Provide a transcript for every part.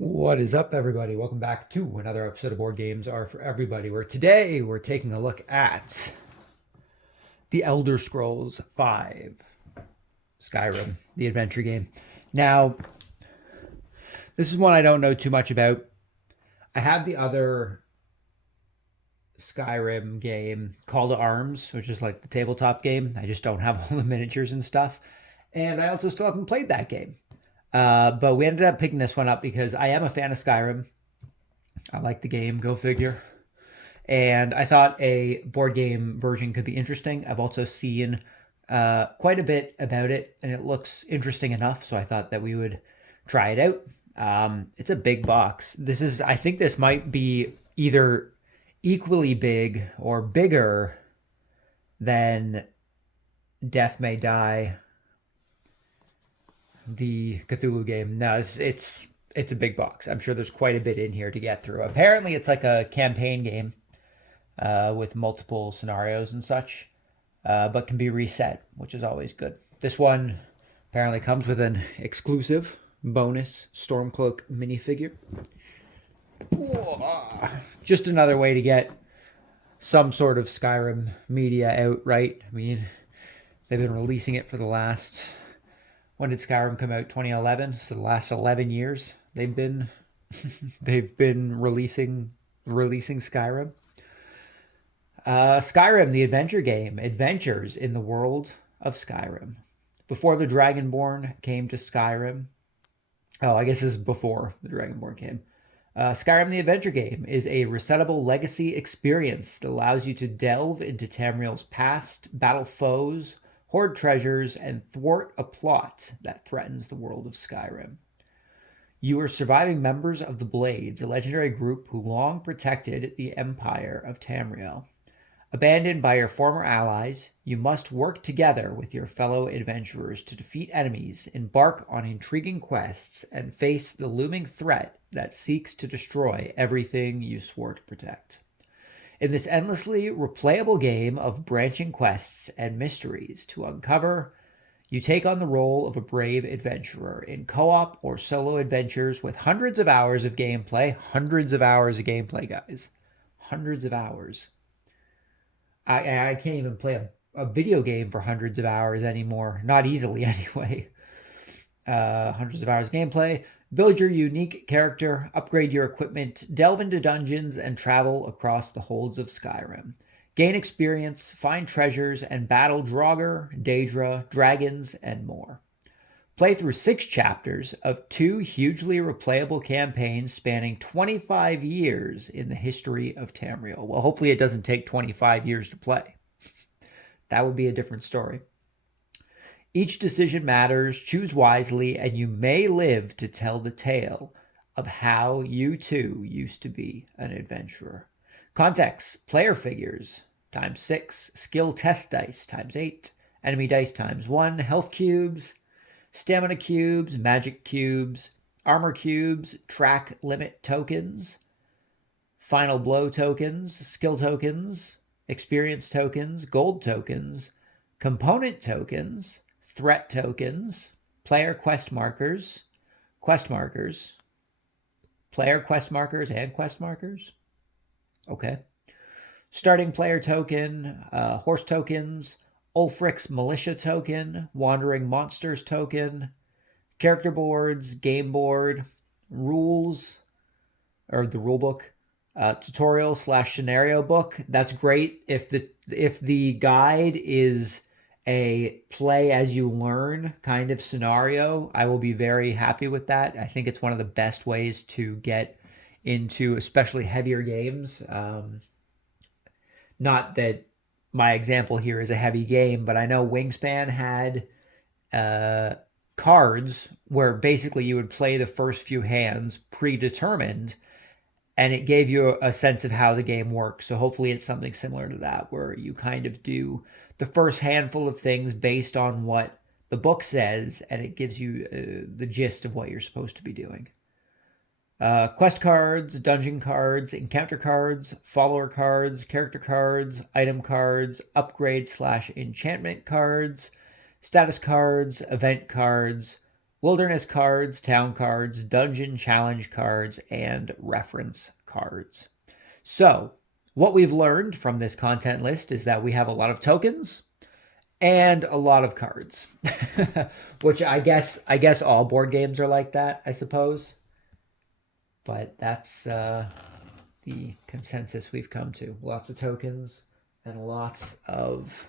What is up, everybody? Welcome back to another episode of Board Games Are for Everybody, where today we're taking a look at The Elder Scrolls V, Skyrim, the adventure game. Now, this is one I don't know too much about. I have the other Skyrim game, Call to Arms, which is like the tabletop game. I just don't have all the miniatures and stuff. And I also still haven't played that game. But we ended up picking this one up because I am a fan of Skyrim. I like the game, go figure. And I thought a board game version could be interesting. I've also seen quite a bit about it, and it looks interesting enough. So I thought that we would try it out. It's a big box. I think this might be either equally big or bigger than Death May Die, the Cthulhu game. No, it's a big box. I'm sure there's quite a bit in here to get through. Apparently, it's like a campaign game with multiple scenarios and such, but can be reset, which is always good. This one apparently comes with an exclusive bonus Stormcloak minifigure. Just another way to get some sort of Skyrim media out, right? I mean, they've been releasing it for the last. When did Skyrim come out? 2011. So the last 11 years they've been releasing Skyrim. Skyrim, the adventure game, adventures in the world of Skyrim. Before the Dragonborn came to Skyrim. Oh, I guess this is before the Dragonborn came. Skyrim, the adventure game, is a resettable legacy experience that allows you to delve into Tamriel's past, battle foes, hoard treasures, and thwart a plot that threatens the world of Skyrim. You are surviving members of the Blades, a legendary group who long protected the Empire of Tamriel. Abandoned by your former allies, you must work together with your fellow adventurers to defeat enemies, embark on intriguing quests, and face the looming threat that seeks to destroy everything you swore to protect. In this endlessly replayable game of branching quests and mysteries to uncover, you take on the role of a brave adventurer in co-op or solo adventures with hundreds of hours of gameplay. Hundreds of hours of gameplay, guys. Hundreds of hours. I can't even play a video game for hundreds of hours anymore. Not easily, anyway. Hundreds of hours of gameplay. Build your unique character, upgrade your equipment, delve into dungeons, and travel across the holds of Skyrim. Gain experience, find treasures, and battle Draugr, Daedra, dragons, and more. Play through 6 chapters of 2 hugely replayable campaigns spanning 25 years in the history of Tamriel. Well, hopefully it doesn't take 25 years to play. That would be a different story. Each decision matters, choose wisely, and you may live to tell the tale of how you too used to be an adventurer. Context: player figures times 6, skill test dice times 8, enemy dice times 1, health cubes, stamina cubes, magic cubes, armor cubes, track limit tokens, final blow tokens, skill tokens, experience tokens, gold tokens, component tokens, threat tokens, player quest markers, player quest markers, and quest markers. Okay. Starting player token, horse tokens, Ulfric's militia token, wandering monsters token, character boards, game board, rules, or the rule book, tutorial / scenario book. That's great if the guide is a play as you learn kind of scenario. I will be very happy with that. I think it's one of the best ways to get into especially heavier games. Not that my example here is a heavy game, but I know Wingspan had cards where basically you would play the first few hands predetermined, and it gave you a sense of how the game works. So hopefully it's something similar to that, where you kind of do the first handful of things based on what the book says, and it gives you the gist of what you're supposed to be doing. Quest cards, dungeon cards, encounter cards, follower cards, character cards, item cards, upgrade / enchantment cards, status cards, event cards, wilderness cards, town cards, dungeon challenge cards, and reference cards. So, what we've learned from this content list is that we have a lot of tokens and a lot of cards, which I guess all board games are like that, I suppose. But that's the consensus we've come to. Lots of tokens and lots of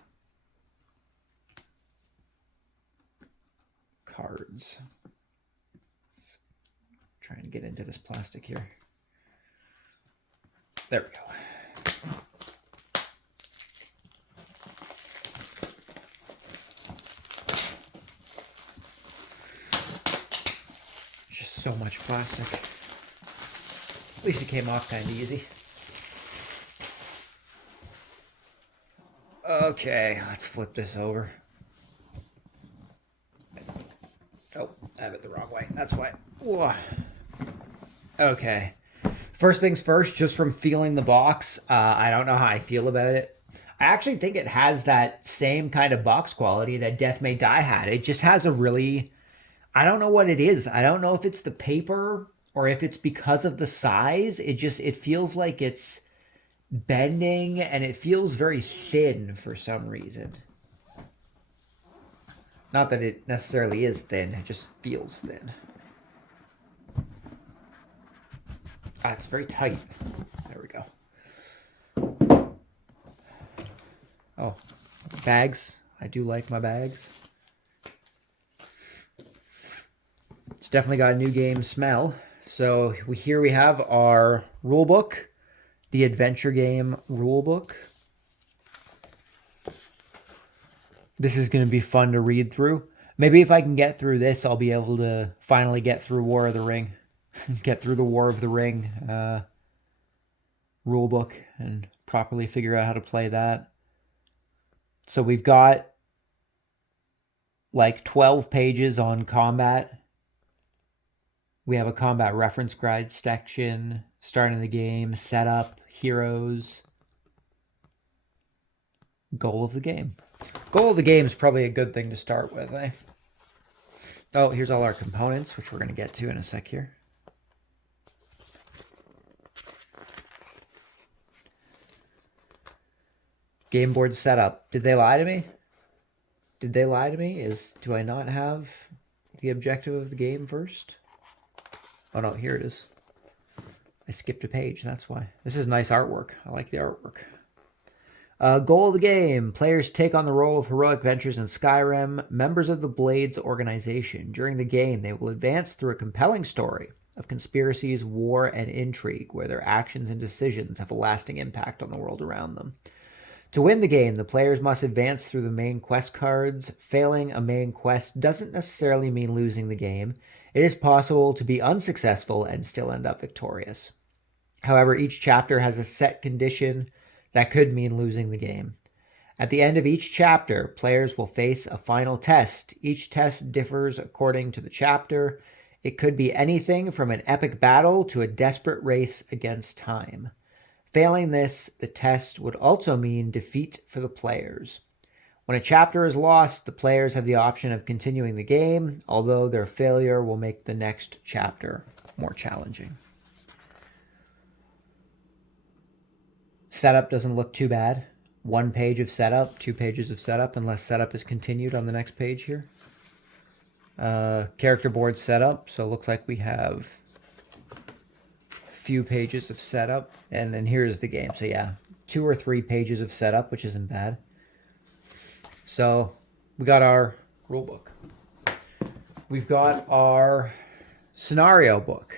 cards. Trying to get into this plastic here. There we go. Just so much plastic. At least it came off kind of easy. Okay, let's flip this over. Oh, I have it the wrong way. That's why. Whoa. Okay. First things first, just from feeling the box, I don't know how I feel about it. I actually think it has that same kind of box quality that Death May Die had. It just has a really, I don't know what it is. I don't know if it's the paper or if it's because of the size. It feels like it's bending and it feels very thin for some reason. Not that it necessarily is thin, it just feels thin. Ah, it's very tight. There we go. Oh, bags. I do like my bags. It's definitely got a new game smell. So here we have our rule book, the adventure game rule book. This is going to be fun to read through. Maybe if I can get through this, I'll be able to finally get through War of the Ring. Get through the War of the Ring rule book and properly figure out how to play that. So we've got like 12 pages on combat. We have a combat reference guide section, starting the game, setup, heroes, goal of the game. Goal of the game is probably a good thing to start with, eh? Oh, here's all our components, which we're going to get to in a sec here. Game board setup. Did they lie to me? Did they lie to me? Do I not have the objective of the game first? Oh no, here it is. I skipped a page, that's why. This is nice artwork. I like the artwork. Goal of the game. Players take on the role of heroic ventures in Skyrim, members of the Blades organization. During the game, they will advance through a compelling story of conspiracies, war, and intrigue, where their actions and decisions have a lasting impact on the world around them. To win the game, the players must advance through the main quest cards. Failing a main quest doesn't necessarily mean losing the game. It is possible to be unsuccessful and still end up victorious. However, each chapter has a set condition that could mean losing the game. At the end of each chapter, players will face a final test. Each test differs according to the chapter. It could be anything from an epic battle to a desperate race against time. Failing this, the test would also mean defeat for the players. When a chapter is lost, the players have the option of continuing the game, although their failure will make the next chapter more challenging. Setup doesn't look too bad. 1 page of setup, 2 pages of setup, unless setup is continued on the next page here. Character board setup, so it looks like we have a few pages of setup, and then here's the game. So yeah, 2 or 3 pages of setup, which isn't bad. So we got our rule book. We've got our scenario book.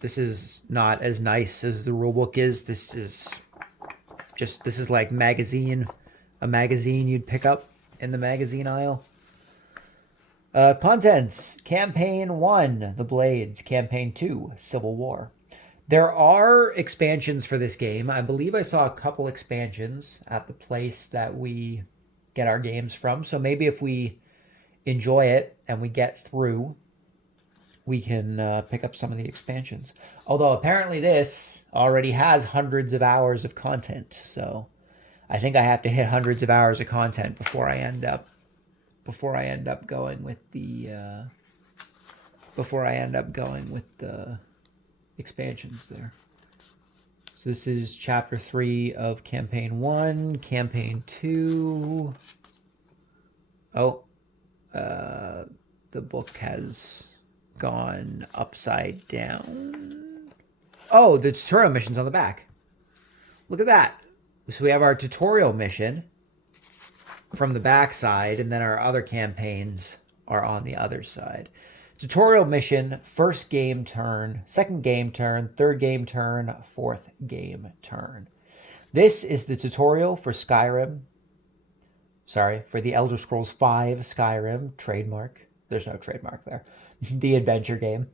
This is not as nice as the rule book is. This is like a magazine you'd pick up in the magazine aisle. Contents. Campaign 1, The Blades. Campaign 2, Civil War. There are expansions for this game. I believe I saw a couple expansions at the place that we get our games from. So maybe if we enjoy it and we get through, we can pick up some of the expansions. Although apparently this already has hundreds of hours of content. So I think I have to hit hundreds of hours of content before I end up going with the before I end up going with the expansions there. So this is chapter 3 of campaign 1, campaign 2. Oh, the book has gone upside down. Oh, the tutorial mission's on the back. Look at that. So we have our tutorial mission from the back side, and then our other campaigns are on the other side. Tutorial mission, first game turn, second game turn, third game turn, fourth game turn. This is the tutorial for Skyrim. Sorry, for the Elder Scrolls V Skyrim trademark. There's no trademark there. The adventure game.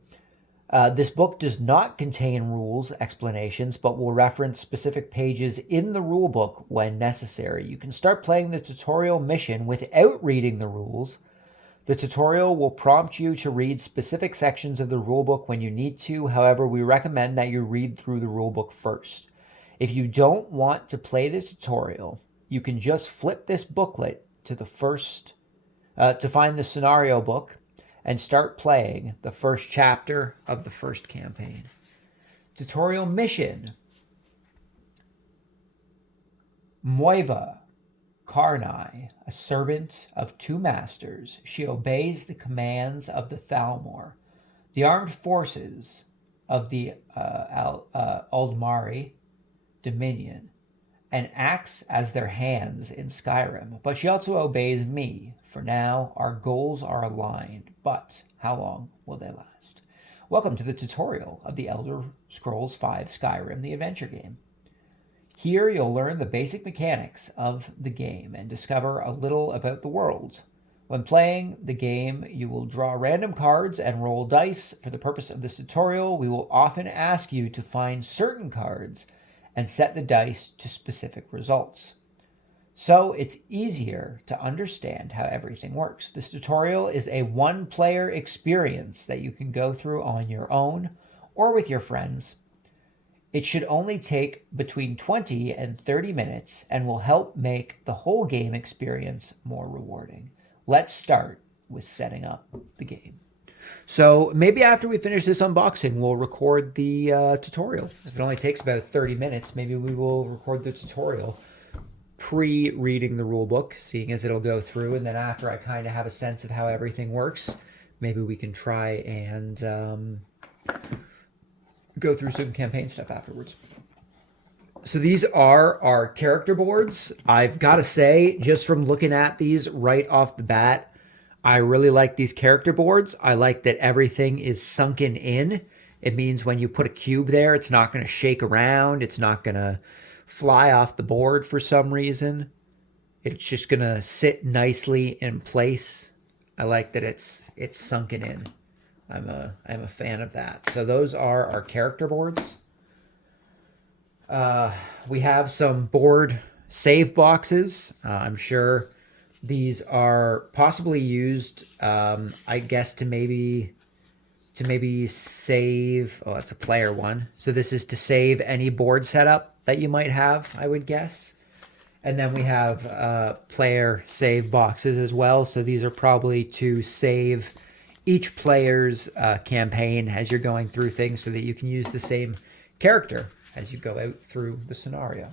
This book does not contain rules, explanations, but will reference specific pages in the rulebook when necessary. You can start playing the tutorial mission without reading the rules. The tutorial will prompt you to read specific sections of the rulebook when you need to. However, we recommend that you read through the rulebook first. If you don't want to play the tutorial, you can just flip this booklet to the first, to find the scenario book and start playing the first chapter of the first campaign. Tutorial mission. Moiva Karnai, a servant of two masters, she obeys the commands of the Thalmor, the armed forces of the Aldmari Dominion, and acts as their hands in Skyrim. But she also obeys me. For now, our goals are aligned, but how long will they last? Welcome to the tutorial of the Elder Scrolls V Skyrim, the adventure game. Here you'll learn the basic mechanics of the game and discover a little about the world. When playing the game, you will draw random cards and roll dice. For the purpose of this tutorial, we will often ask you to find certain cards and set the dice to specific results. So it's easier to understand how everything works. This tutorial is a one-player experience that you can go through on your own or with your friends. It should only take between 20 and 30 minutes and will help make the whole game experience more rewarding. Let's start with setting up the game. So maybe after we finish this unboxing, we'll record the tutorial. If it only takes about 30 minutes, maybe we will record the tutorial pre-reading the rulebook, seeing as it'll go through. And then after I kind of have a sense of how everything works, maybe we can try and go through some campaign stuff afterwards. So these are our character boards. I've got to say, just from looking at these right off the bat, I really like these character boards. I like that everything is sunken in. It means when you put a cube there, it's not going to shake around. It's not going to fly off the board for some reason. It's just going to sit nicely in place. I like that it's sunken in. I'm a fan of that. So those are our character boards. We have some board save boxes. I'm sure these are possibly used, I guess, to maybe save. Oh, that's a player one. So this is to save any board setup that you might have, I would guess. And then we have player save boxes as well. So these are probably to save each player's campaign as you're going through things so that you can use the same character as you go out through the scenario.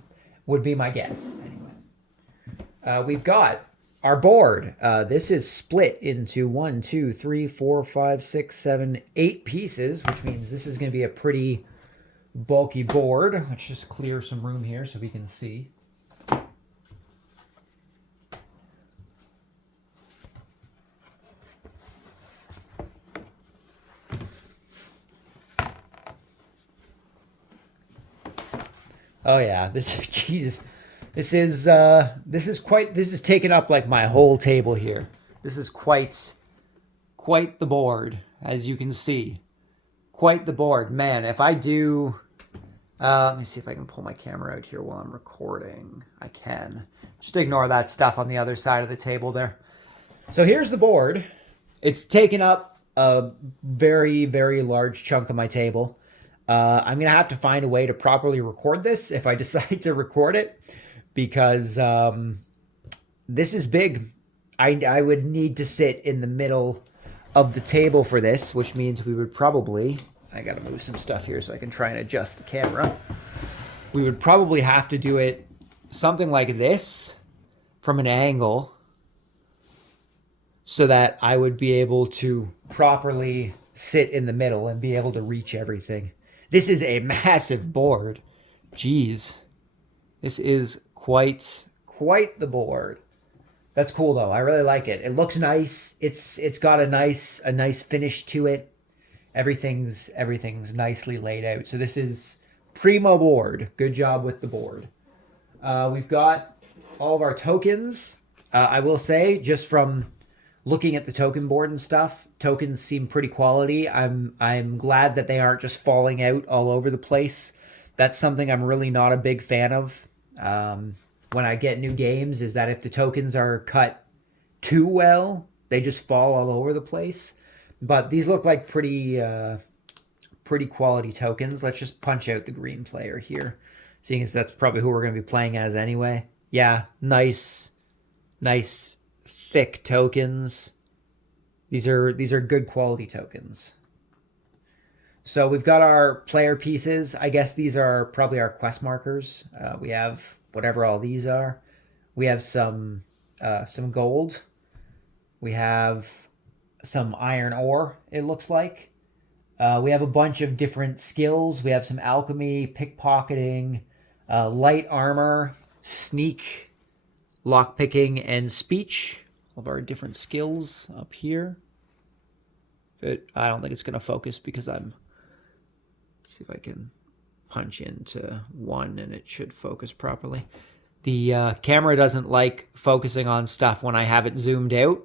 Would be my guess, anyway. We've got our board. This is split into 1, 2, 3, 4, 5, 6, 7, 8 pieces, which means this is going to be a pretty bulky board. Let's just clear some room here so we can see. Oh yeah, this is taking up like my whole table here. This is quite the board, as you can see. Quite the board. Man, if I do let me see if I can pull my camera out here while I'm recording. I can. Just ignore that stuff on the other side of the table there. So here's the board. It's taken up a very, very large chunk of my table. I'm going to have to find a way to properly record this if I decide to record it, because this is big. I would need to sit in the middle of the table for this, which means we would probably... I gotta move some stuff here so I can try and adjust the camera. We would probably have to do it something like this from an angle so that I would be able to properly sit in the middle and be able to reach everything. This is a massive board. Jeez. This is quite the board. That's cool though. I really like it. It looks nice. It's got a nice finish to it. Everything's nicely laid out. So this is primo board. Good job with the board. We've got all of our tokens. I will say, just from looking at the token board and stuff, tokens seem pretty quality. I'm glad that they aren't just falling out all over the place. That's something I'm really not a big fan of. When I get new games, is that if the tokens are cut too well, they just fall all over the place. But these look like pretty quality tokens. Let's just punch out the green player here, seeing as that's probably who we're going to be playing as anyway. Yeah, nice thick tokens. These are good quality tokens. So we've got our player pieces. I guess these are probably our quest markers. We have whatever all these are. We have some gold. We have some iron ore, it looks like. We have a bunch of different skills. We have some alchemy, pickpocketing, light armor, sneak, lockpicking, and speech. All of our different skills up here. I don't think it's going to focus because let's see if I can punch into one and it should focus properly. The camera doesn't like focusing on stuff when I have it zoomed out,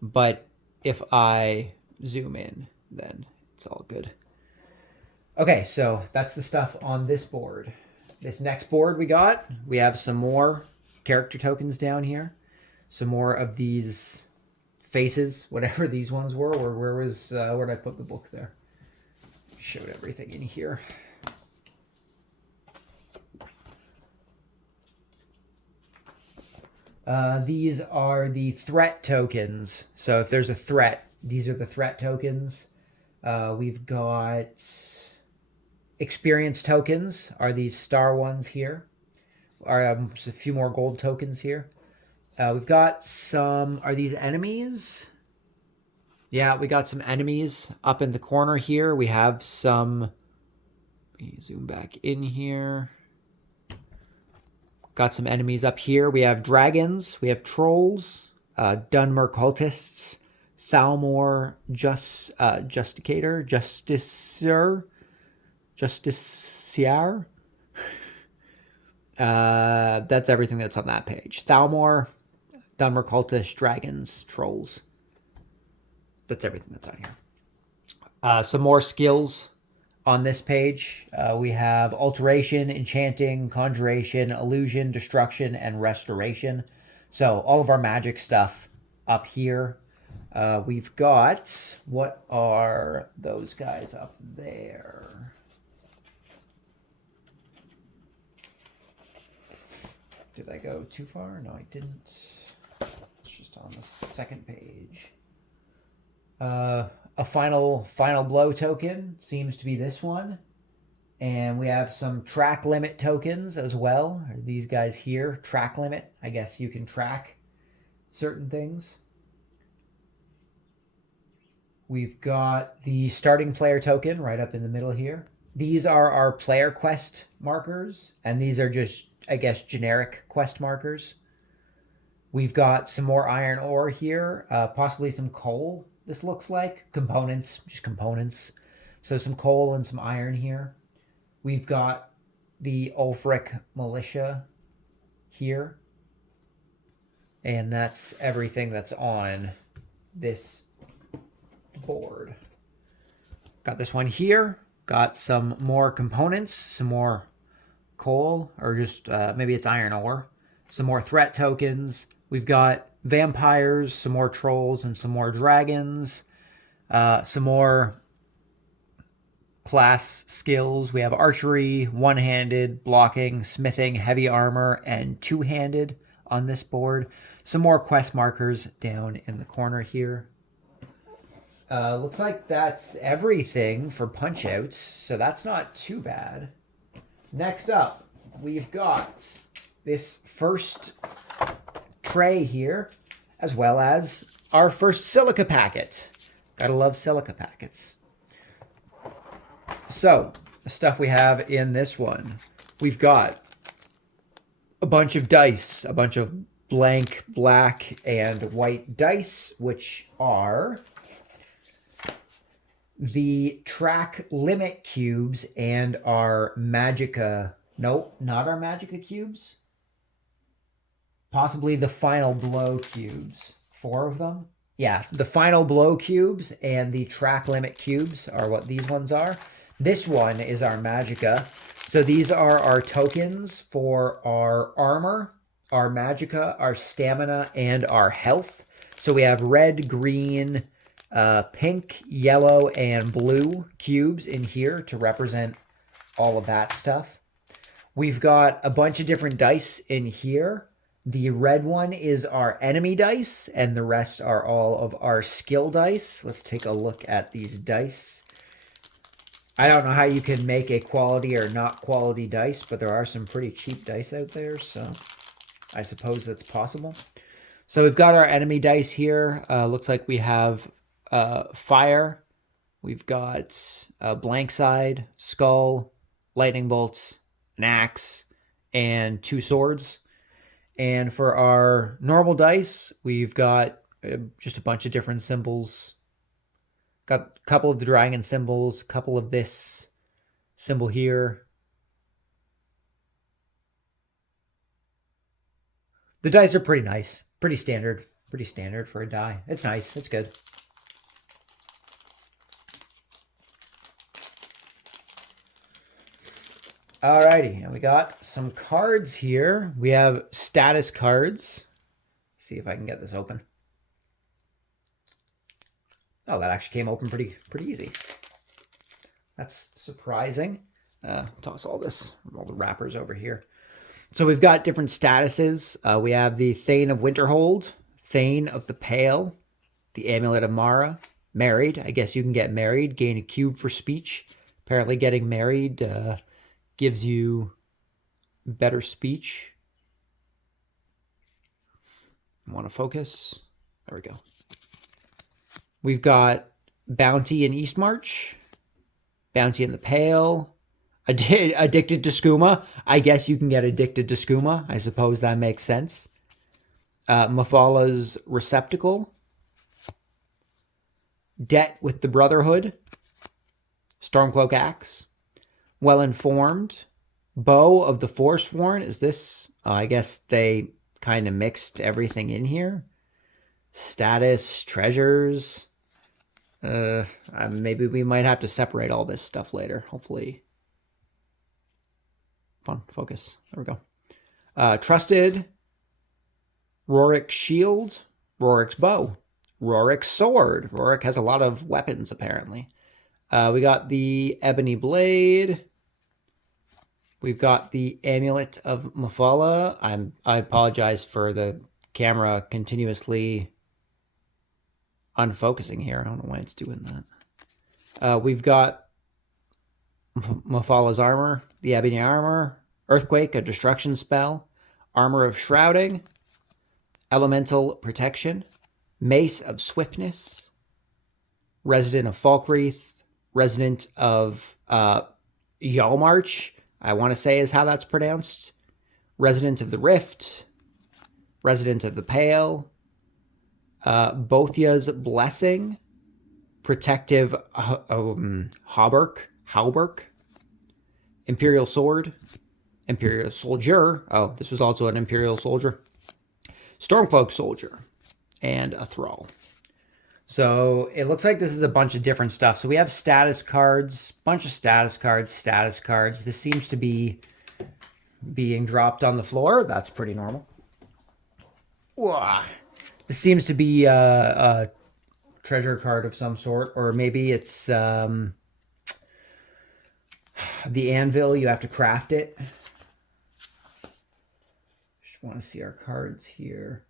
but if I zoom in, then it's all good. Okay, so that's the stuff on this board. This next board we have some more character tokens down here. Some more of these faces, whatever these ones were. Where did I put the book there? Showed everything in here. These are the threat tokens. So if there's a threat, these are the threat tokens. We've got experience tokens, are these star ones here. Just a few more gold tokens here. We've got are these enemies? Yeah, we got some enemies up in the corner here. We have some, let me zoom back in here. Got some enemies up here. We have dragons. We have trolls, Dunmer cultists, Thalmor Justicator, Justiciar. That's everything that's on that page. Thalmor, Dunmer cultists, dragons, trolls. That's everything that's on here. Some more skills on this page. We have alteration, enchanting, conjuration, illusion, destruction, and restoration. So all of our magic stuff up here. We've got, what are those guys up there? Did I go too far? No, I didn't. It's just on the second page. A final blow token seems to be this one. And we have some track limit tokens as well. These guys here, track limit. I guess you can track certain things. We've got the starting player token right up in the middle here. These are our player quest markers, and these are just, I guess, generic quest markers. We've got some more iron ore here, possibly some coal, this looks like. Components, just components. So some coal and some iron here. We've got the Ulfric militia here. And that's everything that's on this board. Got this one here. Got some more components, some more coal, or just maybe it's iron ore. Some more threat tokens. We've got vampires, some more trolls, and some more dragons. Some more class skills. We have archery, one-handed, blocking, smithing, heavy armor, and two-handed on this board. Some more quest markers down in the corner here. Looks like that's everything for punch outs, so that's not too bad. Next up, we've got this first tray here, as well as our first silica packet. Gotta love silica packets. So, the stuff we have in this one, we've got a bunch of dice, a bunch of blank, black, and white dice, which are the track limit cubes and our Magica. Nope, not our Magica cubes. Possibly the Final Blow cubes. 4 of them. Yeah, the Final Blow cubes and the track limit cubes are what these ones are. This one is our Magica. So these are our tokens for our armor, our Magica, our stamina, and our health. So we have red, green, pink, yellow, and blue cubes in here to represent all of that stuff. We've got a bunch of different dice in here. The red one is our enemy dice, and the rest are all of our skill dice. Let's take a look at these dice. I don't know how you can make a quality or not quality dice, but there are some pretty cheap dice out there, so I suppose that's possible. So we've got our enemy dice here. Looks like we have fire. We've got a blank side, skull, lightning bolts, an axe, and 2 swords. And for our normal dice, we've got just a bunch of different symbols. Got a couple of the dragon symbols, a couple of this symbol here. The dice are pretty nice, pretty standard for a die. It's nice, it's good. Alrighty, and we got some cards here. We have status cards. See if I can get this open. Oh, that actually came open pretty easy. That's surprising. Toss all the wrappers over here. So we've got different statuses. We have the Thane of Winterhold, Thane of the Pale, the Amulet of Mara, married. I guess you can get married, gain a cube for speech. Apparently getting married gives you better speech. Want to focus? There we go. We've got Bounty in Eastmarch, Bounty in the Pale, Addicted to Skooma. I guess you can get addicted to Skooma. I suppose that makes sense. Mafala's Receptacle, Debt with the Brotherhood, Stormcloak Axe, Well Informed, Bow of the Forsworn. Is this? Oh, I guess they kind of mixed everything in here. Status, treasures. Maybe we might have to separate all this stuff later. Hopefully. Fun. Focus. There we go. Trusted. Rorik's Shield. Rorik's Bow. Rorik's Sword. Rorik has a lot of weapons, apparently. We got the Ebony Blade. We've got the Amulet of Mafala. I apologize for the camera continuously unfocusing here. I don't know why it's doing that. We've got Mafala's Armor, the Ebony Armor, Earthquake, a destruction spell, Armor of Shrouding, Elemental Protection, Mace of Swiftness, Resident of Falkreath, Resident of Yalmarch, I want to say is how that's pronounced, Resident of the Rift, Resident of the Pale, Bothia's Blessing, Protective Halberk, Imperial Sword, Imperial Soldier. Oh, this was also an Imperial Soldier. Stormcloak Soldier, and a Thrall. So it looks like this is a bunch of different stuff. So we have status cards, bunch of status cards. This seems to be being dropped on the floor. That's pretty normal. Whoa. This seems to be a treasure card of some sort, or maybe it's the anvil. You have to craft it. Just want to see our cards here.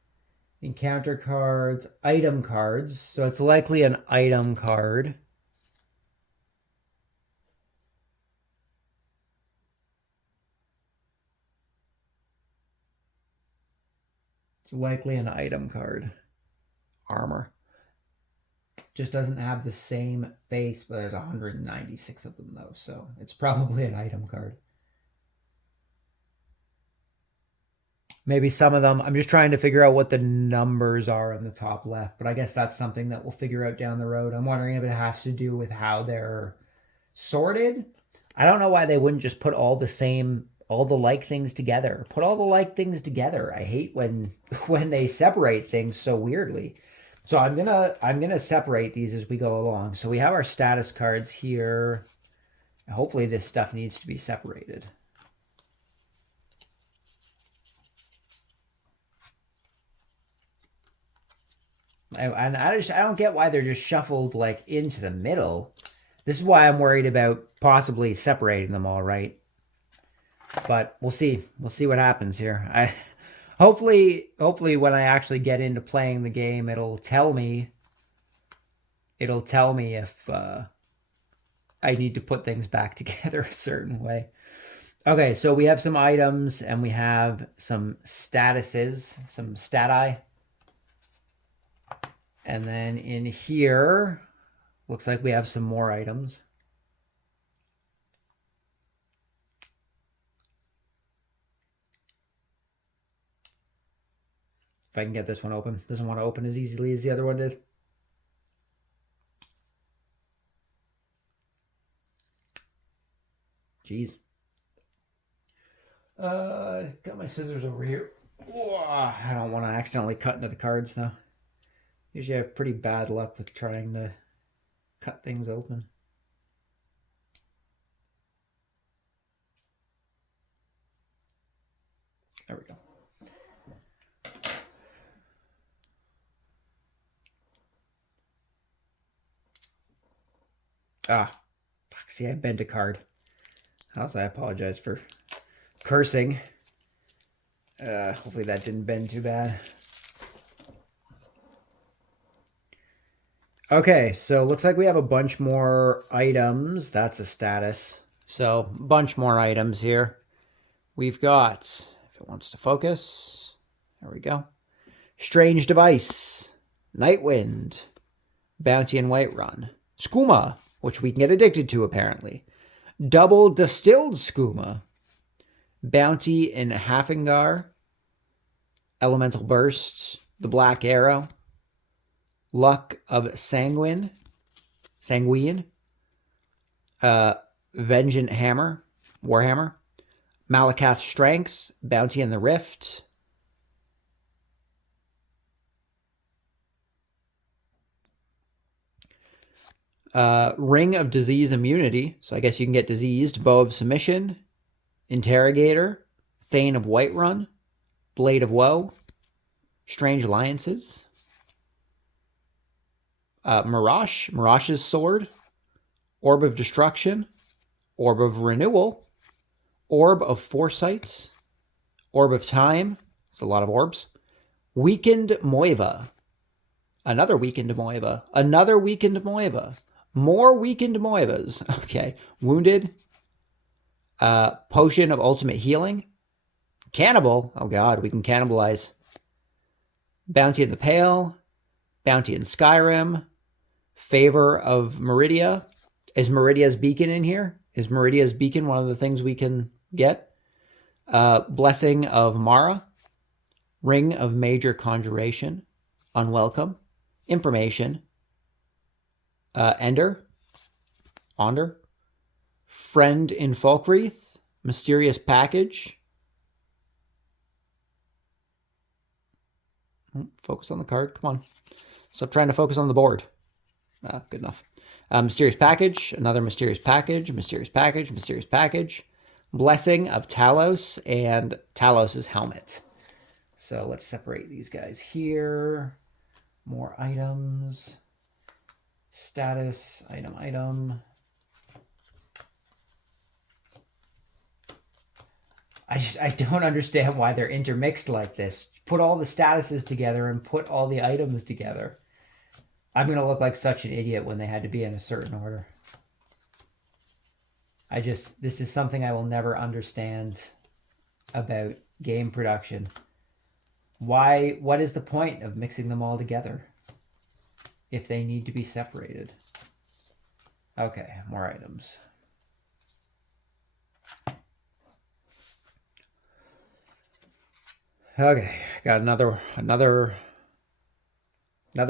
Encounter cards, item cards. So it's likely an item card. It's likely an item card. Armor. Just doesn't have the same face, but there's 196 of them though, so it's probably an item card. Maybe some of them, I'm just trying to figure out what the numbers are on the top left, but I guess that's something that we'll figure out down the road. I'm wondering if it has to do with how they're sorted. I don't know why they wouldn't just put all the like things together. Put all the like things together. I hate when when they separate things so weirdly. So I'm gonna separate these as we go along. So we have our status cards here. Hopefully this stuff needs to be separated. And I don't get why they're just shuffled like into the middle. This is why I'm worried about possibly separating them all, right? But we'll see. We'll see what happens here. Hopefully when I actually get into playing the game, it'll tell me if I need to put things back together a certain way. Okay, so we have some items and we have some statuses, some stati. And then in here, looks like we have some more items. If I can get this one open. Doesn't want to open as easily as the other one did. Jeez. Got my scissors over here. I don't want to accidentally cut into the cards though. Usually I have pretty bad luck with trying to cut things open. There we go. Ah, fuck, see, I bent a card. Also, I apologize for cursing. Hopefully that didn't bend too bad. Okay, so looks like we have a bunch more items. That's a status. So, a bunch more items here. We've got, if it wants to focus, there we go. Strange Device, Nightwind, Bounty and Whiterun, Skooma, which we can get addicted to apparently, Double Distilled Skooma, Bounty in Hafengar, Elemental Burst, the Black Arrow, Luck of Sanguine, Vengeant Hammer, Warhammer, Malakath Strength, Bounty in the Rift, Ring of Disease Immunity, so I guess you can get diseased, Bow of Submission, Interrogator, Thane of Whiterun, Blade of Woe, Strange Alliances, Mirash's Sword, Orb of Destruction, Orb of Renewal, Orb of Foresight, Orb of Time, it's a lot of orbs, Weakened Moiva, another Weakened Moiva, another Weakened Moiva, more Weakened Moivas, okay, Wounded, Potion of Ultimate Healing, Cannibal, oh god, we can cannibalize, Bounty in the Pale, Bounty in Skyrim, Favor of Meridia. Is Meridia's Beacon in here? Is Meridia's Beacon one of the things we can get? Blessing of Mara, Ring of Major Conjuration, Unwelcome, Information, Ender, Friend in Falkreath, Mysterious Package. Focus on the card, come on. Stop trying to focus on the board. Good enough. Mysterious Package, another Mysterious Package, Mysterious Package, Mysterious Package. Blessing of Talos and Talos's Helmet. So let's separate these guys here. More items. Status, item. I don't understand why they're intermixed like this. Put all the statuses together and put all the items together. I'm going to look like such an idiot when they had to be in a certain order. This is something I will never understand about game production. What is the point of mixing them all together if they need to be separated? Okay, more items. Okay, got another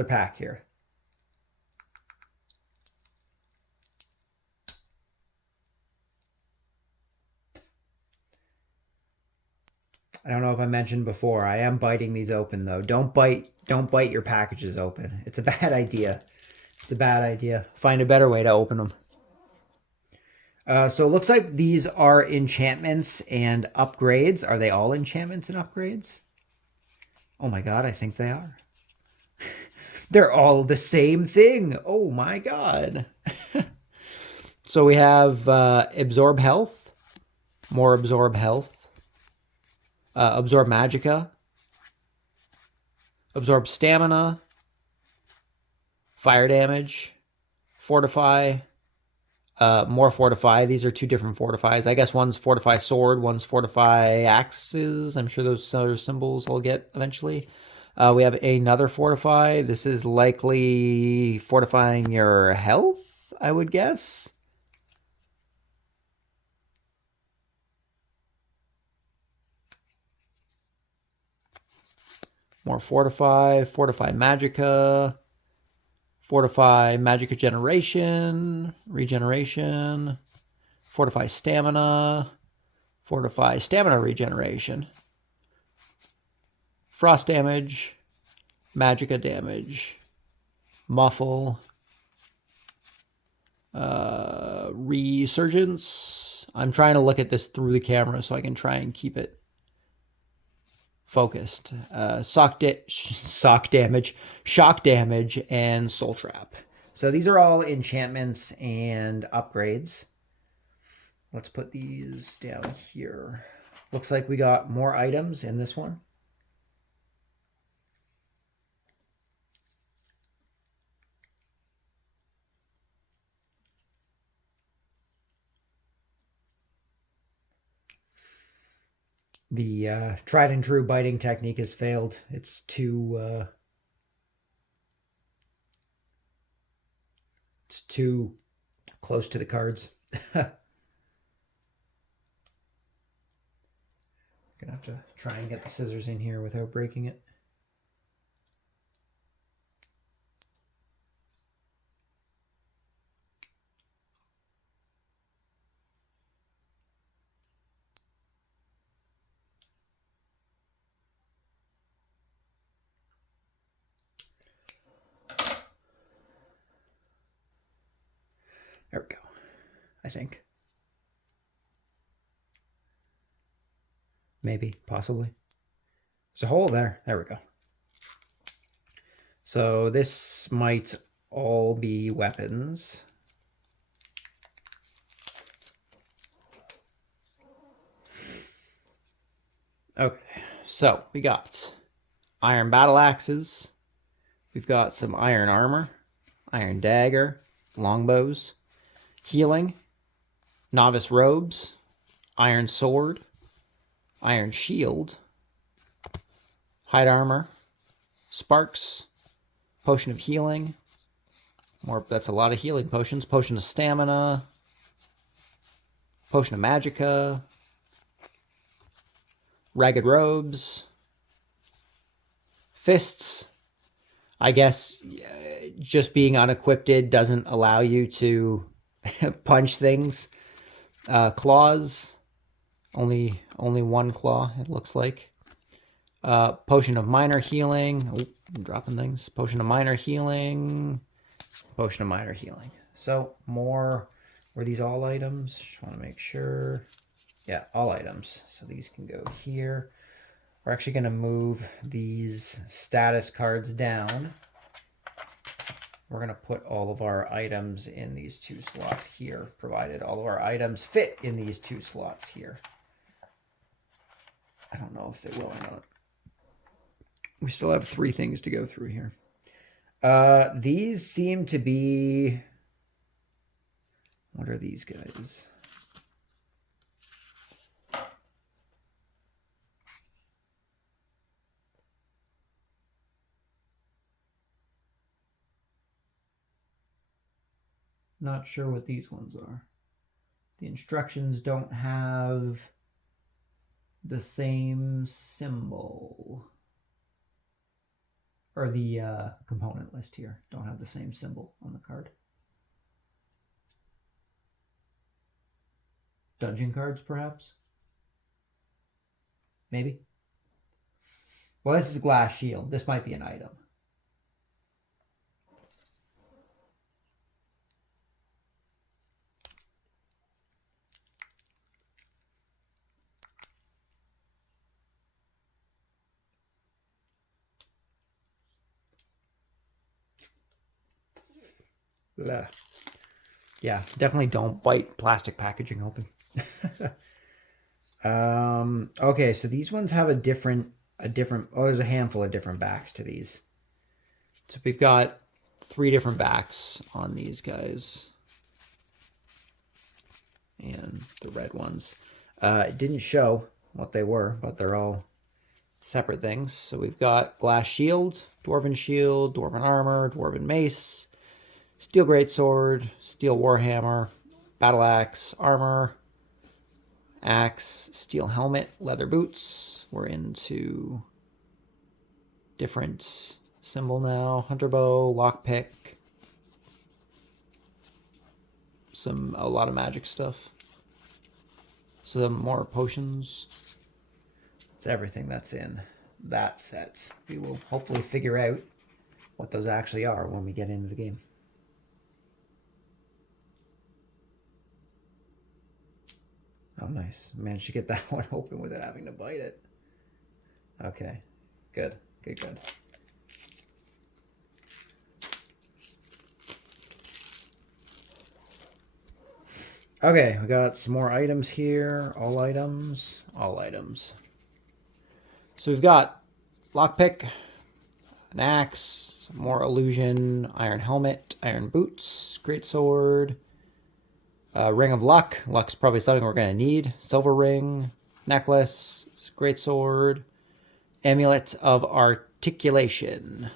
pack here. I don't know if I mentioned before, I am biting these open though. Don't bite your packages open. It's a bad idea. It's a bad idea. Find a better way to open them. So it looks like these are enchantments and upgrades. Are they all enchantments and upgrades? Oh my god, I think they are. They're all the same thing. Oh my god. So we have absorb health, more absorb health, absorb magicka, absorb stamina, fire damage, fortify, more fortify. These are two different fortifies. I guess one's fortify sword, one's fortify axes. I'm sure those other symbols I'll get eventually. We have another fortify. This is likely fortifying your health, I would guess. More fortify, fortify magicka, fortify magicka generation, regeneration, fortify stamina regeneration, frost damage, magicka damage, muffle, resurgence. I'm trying to look at this through the camera so I can try and keep it focused. Shock damage, and soul trap. So these are all enchantments and upgrades. Let's put these down here. Looks like we got more items in this one. The tried and true biting technique has failed. It's too close to the cards. Gonna have to try and get the scissors in here without breaking it. There we go, I think. Maybe, possibly. There's a hole there. There we go. So this might all be weapons. Okay, so we got iron battle axes. We've got some iron armor, iron dagger, longbows, healing, novice robes, iron sword, iron shield, hide armor, sparks, potion of healing. That's a lot of healing potions. Potion of stamina, potion of magicka, ragged robes, fists. I guess just being unequipped doesn't allow you to punch things. Claws, only one claw, it looks like. Potion of minor healing. Oh, I'm dropping things. Potion of minor healing. Potion of minor healing. So more, were these all items? Just want to make sure. Yeah, all items. So these can go here. We're actually going to move these status cards down. We're going to put all of our items in these two slots here, provided all of our items fit in these two slots here. I don't know if they will or not. We still have 3 things to go through here. These seem to be... What are these guys? Not sure what these ones are. The instructions don't have the same symbol. Or the component list here don't have the same symbol on the card. Dungeon cards, perhaps? Maybe? Well, this is glass shield. This might be an item. Blah. Yeah, definitely don't bite plastic packaging open. Okay, so these ones have a different, oh, there's a handful of different backs to these. So we've got 3 different backs on these guys. And the red ones. It didn't show what they were, but they're all separate things. So we've got glass shield, dwarven armor, dwarven mace, steel greatsword, steel warhammer, battle axe, armor, axe, steel helmet, leather boots. We're into different symbol now. Hunter bow, lockpick. A lot of magic stuff. Some more potions. It's everything that's in that set. We will hopefully figure out what those actually are when we get into the game. Oh, nice. Managed to get that one open without having to bite it. Okay. Good. Good, good. Okay, we got some more items here. All items. All items. So we've got lockpick, an axe, some more illusion, iron helmet, iron boots, greatsword, ring of luck. Luck's probably something we're going to need. Silver ring, necklace, greatsword, amulet of articulation.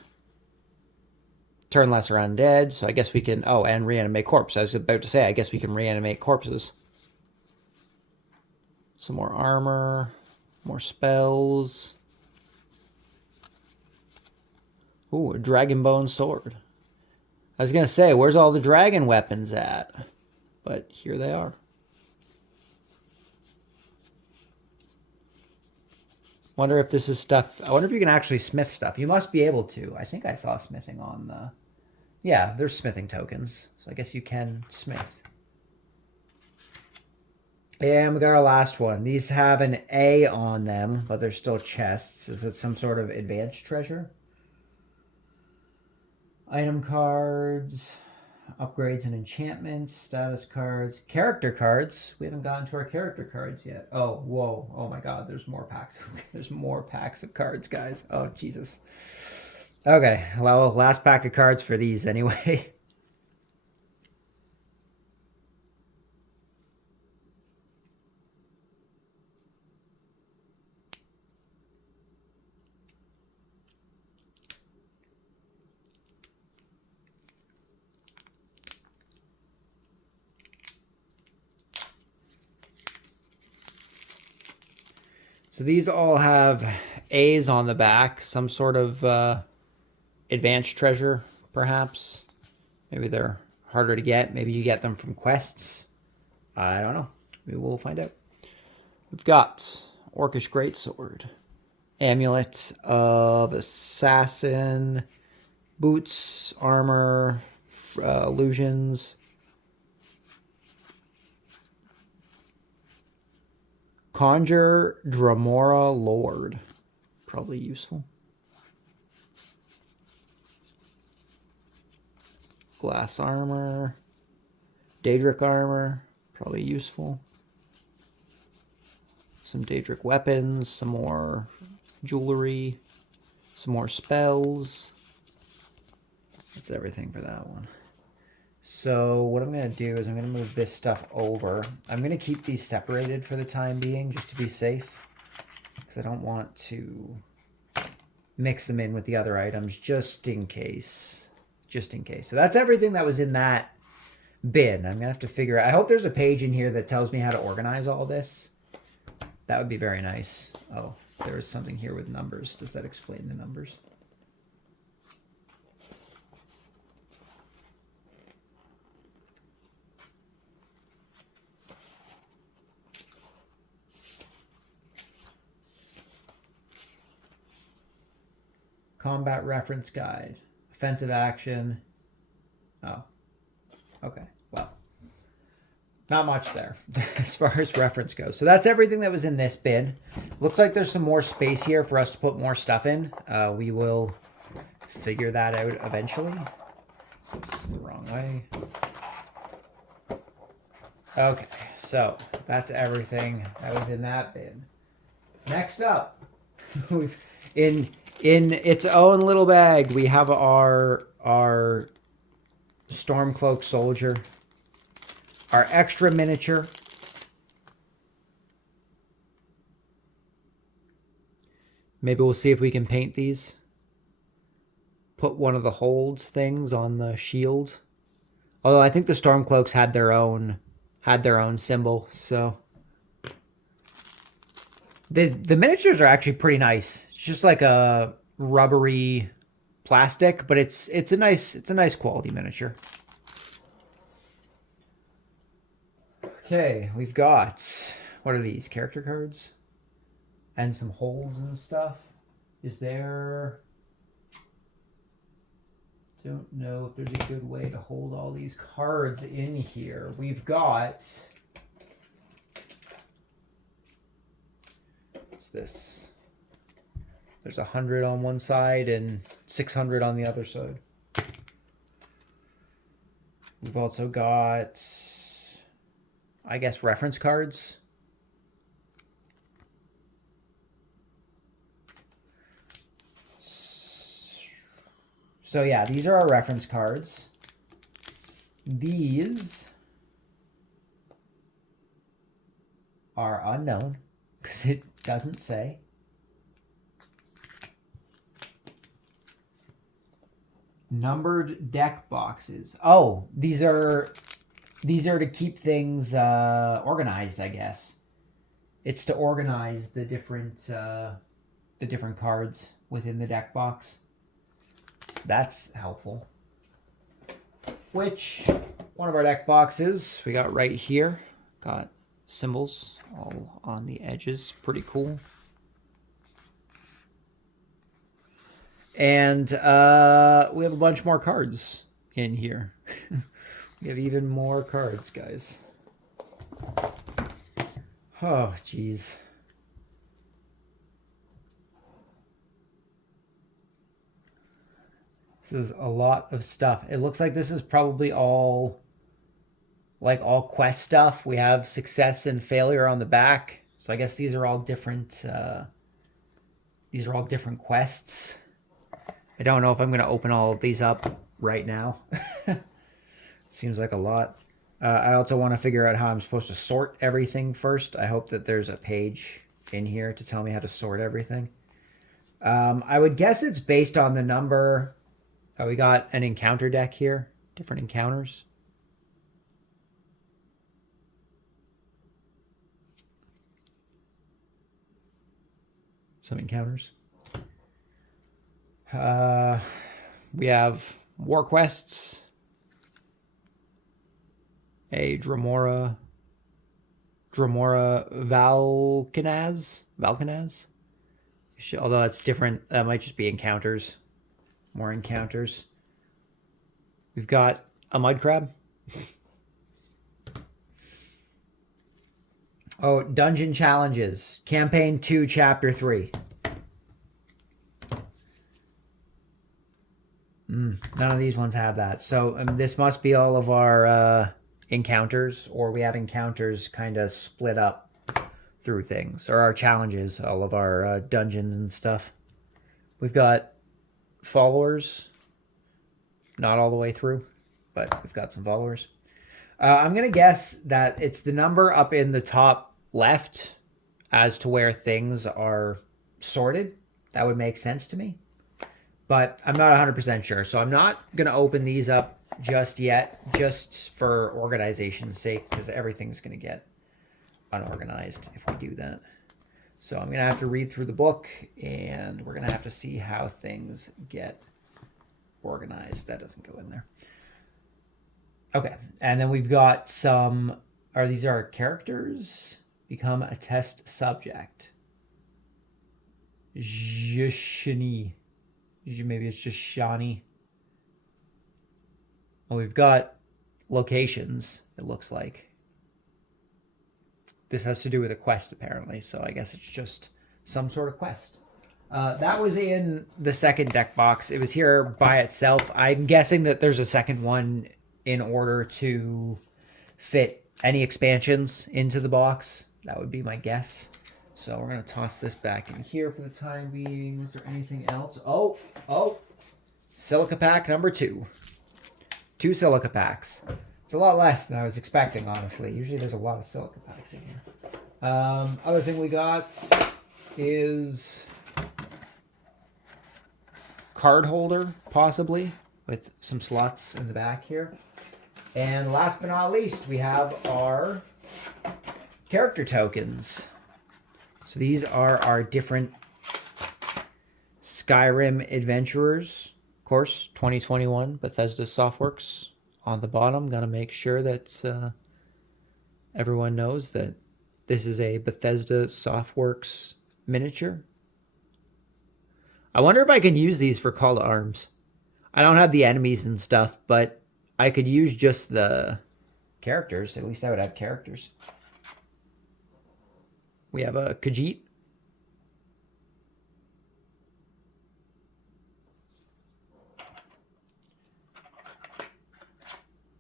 Turn lesser undead, so I guess we can... Oh, and reanimate corpse. I was about to say, I guess we can reanimate corpses. Some more armor, more spells. Ooh, a dragon bone sword. I was going to say, where's all the dragon weapons at? But here they are. Wonder if this is stuff... I wonder if you can actually smith stuff. You must be able to. I think I saw smithing on the... Yeah, there's smithing tokens. So I guess you can smith. And we got our last one. These have an A on them, but they're still chests. Is it some sort of advanced treasure? Item cards, upgrades and enchantments, status cards, character cards. We haven't gotten to our character cards yet. Oh, whoa. Oh my god, there's more packs. There's more packs of cards, guys. Oh, Jesus. Okay, well, last pack of cards for these anyway. So these all have A's on the back, some sort of advanced treasure, perhaps. Maybe they're harder to get. Maybe you get them from quests. I don't know. We will find out. We've got Orcish Greatsword, Amulet of Assassin, boots, armor, illusions, Conjure Dramora Lord. Probably useful. Glass armor. Daedric armor. Probably useful. some Daedric weapons, some more jewelry, some more spells. That's everything for that one. So what I'm going to do is I'm going to move this stuff over. I'm going to keep these separated for the time being just to be safe, because I don't want to mix them in with the other items just in case. Just in case. So that's everything that was in that bin. I'm going to have to figure out. I hope there's a page in here that tells me how to organize all this. That would be very nice. Oh, there is something here with numbers. Does that explain the numbers? Combat reference guide. Offensive action. Oh. Okay. Well. Not much there as far as reference goes. So that's everything that was in this bin. Looks like there's some more space here for us to put more stuff in. We will figure that out eventually. This is the wrong way. Okay, so that's everything that was in that bin. Next up, we've in its own little bag, we have our Stormcloak soldier. Our extra miniature. Maybe we'll see if we can paint these. Put one of the hold things on the shield. Although I think the Stormcloaks had their own symbol, so the miniatures are actually pretty nice. It's just like a rubbery plastic, but it's a nice quality miniature. Okay, we've got, what are these, character cards? And some holds and stuff. Is there, don't know if there's a good way to hold all these cards in here. We've got, what's this? There's 100 on one side and 600 on the other side. We've also got, I guess, reference cards. So yeah, these are our reference cards. These are unknown because it doesn't say. Numbered deck boxes. Oh, these are to keep things organized, I guess. It's to organize the different cards within the deck box. That's helpful. Which one of our deck boxes we got right here. Got symbols all on the edges. Pretty cool. And we have a bunch more cards in here. We have even more cards, guys. Oh, jeez. This is a lot of stuff. It looks like this is probably all quest stuff. We have success and failure on the back. So I guess these are all different quests. I don't know if I'm going to open all of these up right now. Seems like a lot. I also want to figure out how I'm supposed to sort everything first. I hope that there's a page in here to tell me how to sort everything. I would guess it's based on the number. Oh, we got an encounter deck here. Different encounters. Some encounters. We have war quests. A Dremora Valkanaz. Although that's different. That might just be encounters. More encounters. We've got a mud crab. Oh, dungeon challenges. Campaign 2, Chapter 3. None of these ones have that. So this must be all of our encounters, or we have encounters kind of split up through things, or our challenges, all of our dungeons and stuff. We've got followers, not all the way through, but we've got some followers. I'm going to guess that it's the number up in the top left as to where things are sorted. That would make sense to me. But I'm not 100% sure. So I'm not going to open these up just yet, just for organization's sake, because everything's going to get unorganized if we do that. So I'm going to have to read through the book, and we're going to have to see how things get organized. That doesn't go in there. Okay, and then we've got some, these are characters? Become a test subject. Jishani. Maybe it's just Shani. Well, we've got locations, it looks like. This has to do with a quest, apparently, so I guess it's just some sort of quest. That was in the second deck box. It was here by itself. I'm guessing that there's a second one in order to fit any expansions into the box. That would be my guess. So we're going to toss this back in here for the time being. Is there anything else? Oh, Silica pack number 2. 2 Silica packs. It's a lot less than I was expecting, honestly. Usually there's a lot of Silica packs in here. Other thing we got is card holder, possibly, with some slots in the back here. And last but not least, we have our character tokens. So these are our different Skyrim adventurers. Of course, 2021 Bethesda Softworks on the bottom. Got to make sure that everyone knows that this is a Bethesda Softworks miniature. I wonder if I can use these for Call to Arms. I don't have the enemies and stuff, but I could use just the characters. At least I would have characters. We have a Khajiit.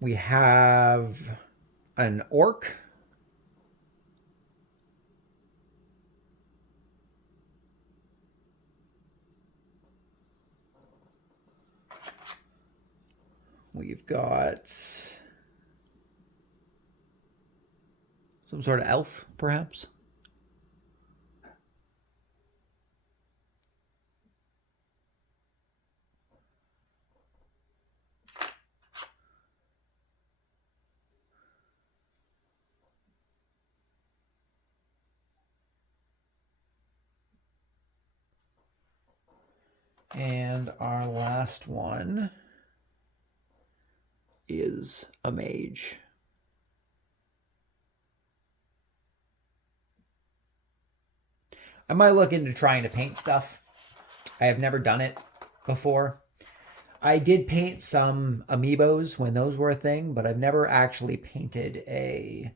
We have an orc. We've got some sort of elf, perhaps. And our last one is a mage. I might look into trying to paint stuff. I have never done it before. I did paint some amiibos when those were a thing, but I've never actually painted a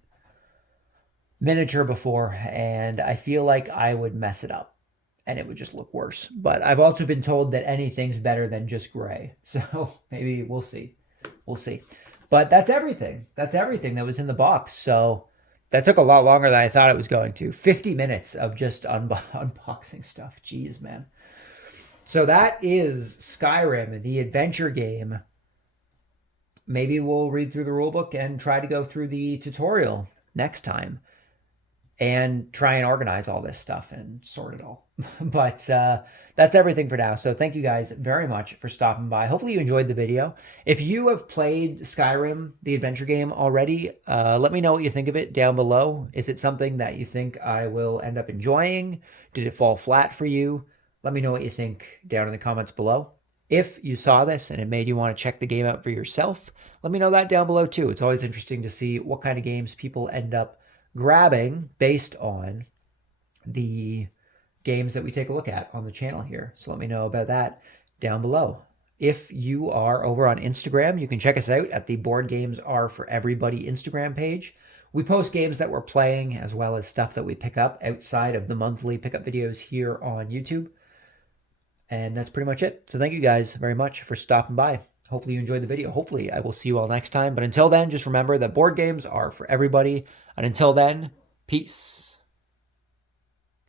miniature before, and I feel like I would mess it up and it would just look worse. But I've also been told that anything's better than just gray. So maybe we'll see. We'll see. But that's everything. That's everything that was in the box. So that took a lot longer than I thought it was going to. 50 minutes of just unboxing stuff. Jeez, man. So that is Skyrim, the adventure game. Maybe we'll read through the rulebook and try to go through the tutorial next time and try and organize all this stuff and sort it all. But that's everything for now. So thank you guys very much for stopping by. Hopefully you enjoyed the video. If you have played Skyrim, the adventure game already, let me know what you think of it down below. Is it something that you think I will end up enjoying? Did it fall flat for you? Let me know what you think down in the comments below. If you saw this and it made you want to check the game out for yourself, let me know that down below too. It's always interesting to see what kind of games people end up grabbing based on the games that we take a look at on the channel here. So let me know about that down below. If you are over on Instagram, you can check us out at the Board Games Are For Everybody Instagram page. We post games that we're playing as well as stuff that we pick up outside of the monthly pickup videos here on YouTube. And that's pretty much it. So thank you guys very much for stopping by. Hopefully you enjoyed the video. Hopefully I will see you all next time. But until then, just remember that board games are for everybody. And until then, peace.